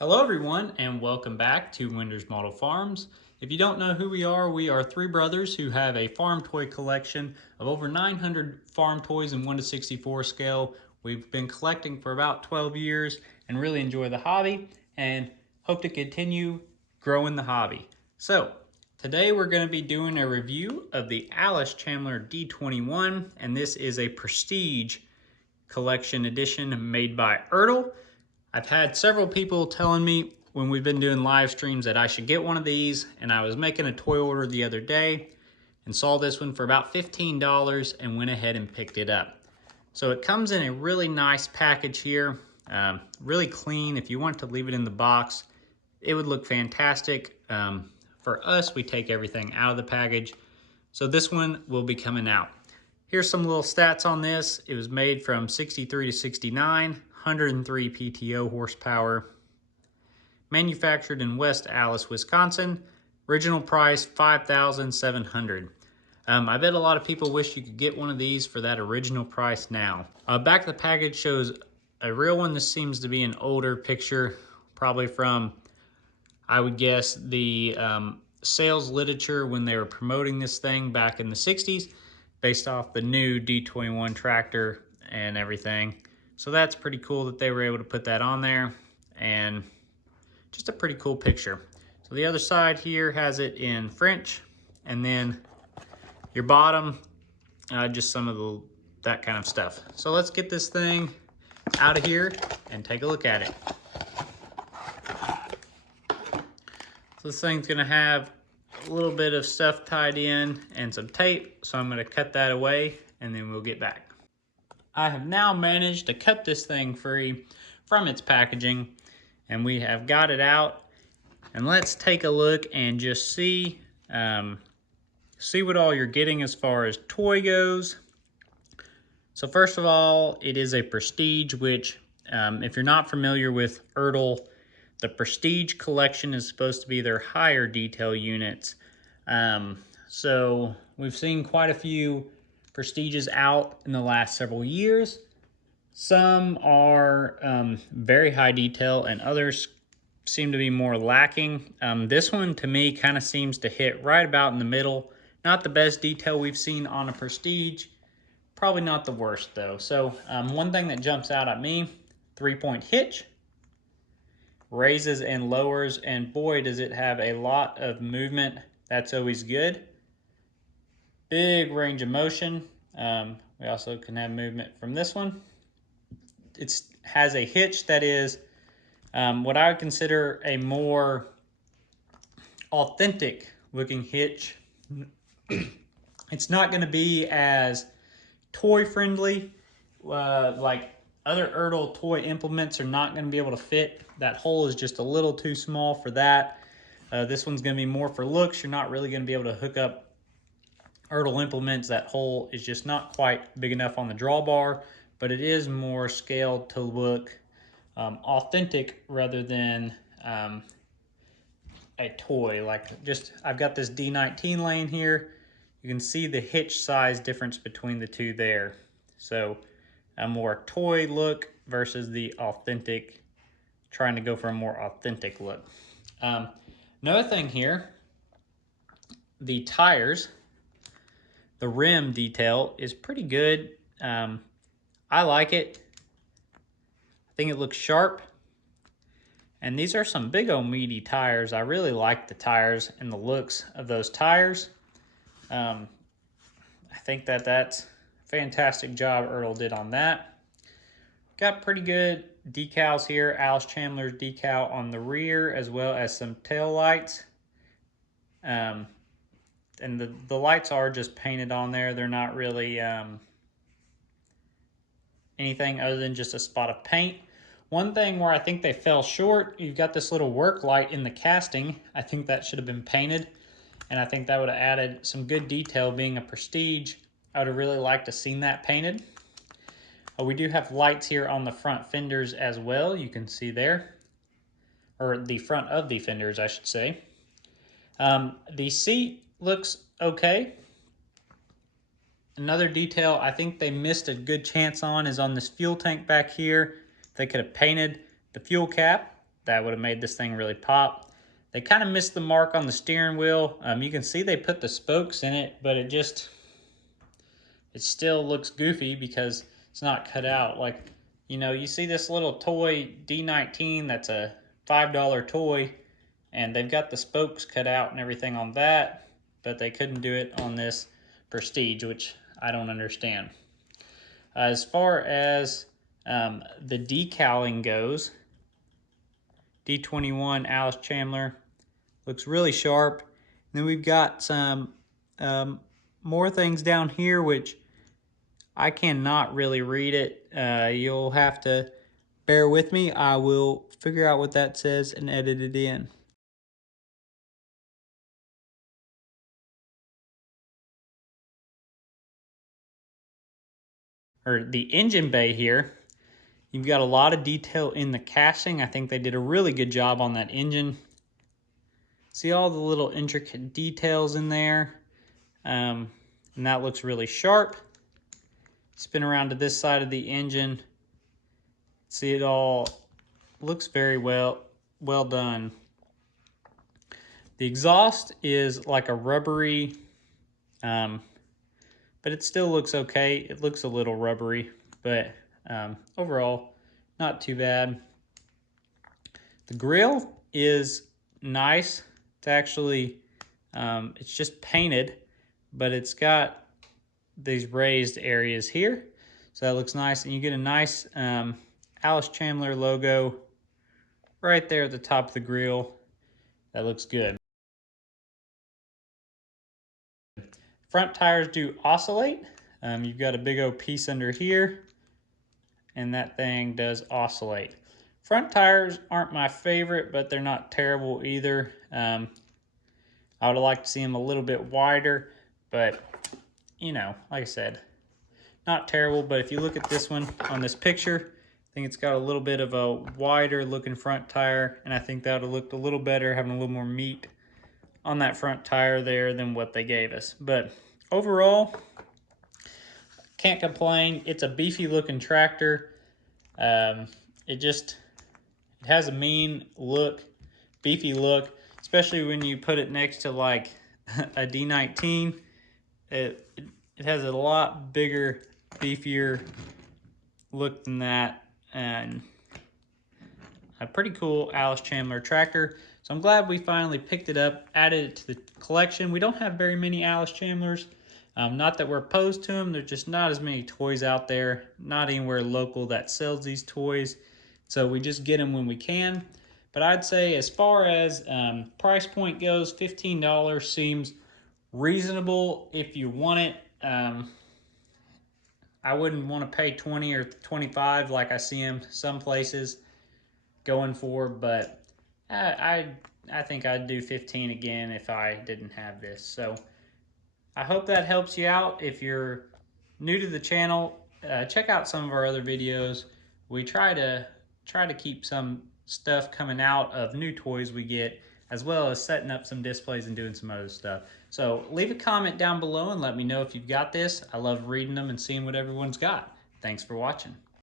Hello everyone and welcome back to Winders Model Farms. If you don't know who we are three brothers who have a farm toy collection of over 900 farm toys in 1:64 scale. We've been collecting for about 12 years and really enjoy the hobby and hope to continue growing the hobby. So today we're going to be doing a review of the Allis Chalmers D21, and this is a Prestige collection edition made by Ertl. I've had several people telling me when we've been doing live streams that I should get one of these, and I was making a toy order the other day and saw this one for about $15 and went ahead and picked it up. So it comes in a really nice package here, really clean. If you want to leave it in the box, it would look fantastic. For us, we take everything out of the package. So this one will be coming out. Here's some little stats on this. It was made from 63 to 69, 103 PTO horsepower. Manufactured in West Allis, Wisconsin. Original price, $5,700. I bet a lot of people wish you could get one of these for that original price now. Back of the package shows a real one. This seems to be an older picture, probably from, I would guess, the sales literature when they were promoting this thing back in the 60s. Based off the new D21 tractor and everything. So that's pretty cool that they were able to put that on there, and just a pretty cool picture. So the other side here has it in French, and then your bottom, just some of that kind of stuff. So let's get this thing out of here and take a look at it. So this thing's gonna have a little bit of stuff tied in and some tape, so I'm going to cut that away and then we'll get back. I have now managed to cut this thing free from its packaging, and we have got it out. And let's take a look and just see what all you're getting as far as toy goes. So first of all, it is a Prestige, which if you're not familiar with Ertl, the Prestige collection is supposed to be their higher detail units. So we've seen quite a few Prestiges out in the last several years. Some are very high detail and others seem to be more lacking. This one to me kind of seems to hit right about in the middle. Not the best detail we've seen on a Prestige. Probably not the worst though. So one thing that jumps out at me, 3-point hitch. Raises and lowers, and boy does it have a lot of movement. That's always good. Big range of motion. We also can have movement from this one. It has a hitch that is what I would consider a more authentic looking hitch. It's not going to be as toy friendly like other Ertl toy implements are not going to be able to fit. That hole is just a little too small for that. This one's going to be more for looks. You're not really going to be able to hook up Ertl implements. That hole is just not quite big enough on the drawbar, but it is more scaled to look authentic rather than a toy. Like just, I've got this D19 lane here. You can see the hitch size difference between the two there. So a more toy look versus the authentic, trying to go for a more authentic look. Another thing here, the tires, the rim detail is pretty good. I like it. I think it looks sharp. And these are some big old meaty tires. I really like the tires and the looks of those tires. I think that's fantastic job Ertl did on that. Got pretty good decals here. Allis Chalmers decal on the rear, as well as some tail lights. And the lights are just painted on there. They're not really anything other than just a spot of paint. One thing where I think they fell short, you've got this little work light in the casting. I think that should have been painted, and I think that would have added some good detail. Being a Prestige, I would have really liked to have seen that painted. We do have lights here on the front fenders as well. You can see there, or the front of the fenders, I should say. The seat looks okay. Another detail I think they missed a good chance on is on this fuel tank back here. They could have painted the fuel cap. that would have made this thing really pop. They kind of missed the mark on the steering wheel. You can see they put the spokes in it, but it still looks goofy because it's not cut out. Like, you know, you see this little toy D19 that's a $5 toy, and they've got the spokes cut out and everything on that, but they couldn't do it on this Prestige, which I don't understand. As far as the decaling goes, D21 Allis Chalmers looks really sharp. And then we've got some more things down here which I cannot really read it. You'll have to bear with me. I will figure out what that says and edit it in. Or the engine bay here, you've got a lot of detail in the casting. I think they did a really good job on that engine. See all the little intricate details in there, and that looks really sharp. Spin around to this side of the engine. See, it all looks very well done. The exhaust is like a rubbery, but it still looks okay. It looks a little rubbery, but overall, not too bad. The grill is nice. It's actually, it's just painted, but it's got these raised areas here. So that looks nice. And you get a nice Allis Chalmers logo right there at the top of the grill. That looks good. Front tires do oscillate. You've got a big old piece under here, and that thing does oscillate. Front tires aren't my favorite, but they're not terrible either. I would like to see them a little bit wider, but you know, like I said, not terrible. But if you look at this one on this picture, I think it's got a little bit of a wider looking front tire, and I think that would have looked a little better having a little more meat on that front tire there than what they gave us. But overall, can't complain. It's a beefy looking tractor. It has a mean look, beefy look, especially when you put it next to like a D19. It has a lot bigger, beefier look than that, and a pretty cool Allis Chalmers tractor. So I'm glad we finally picked it up, added it to the collection. We don't have very many Allis Chalmers. Not that we're opposed to them, there's just not as many toys out there, not anywhere local that sells these toys. So we just get them when we can. But I'd say as far as price point goes, $15 seems reasonable if you want it. I wouldn't want to pay 20 or 25 like I see them some places going for, but I think I'd do 15 again if I didn't have this. So I hope that helps you out. If you're new to the channel, check out some of our other videos. We try to keep some stuff coming out of new toys we get, as well as setting up some displays and doing some other stuff. So leave a comment down below and let me know if you've got this. I love reading them and seeing what everyone's got. Thanks for watching.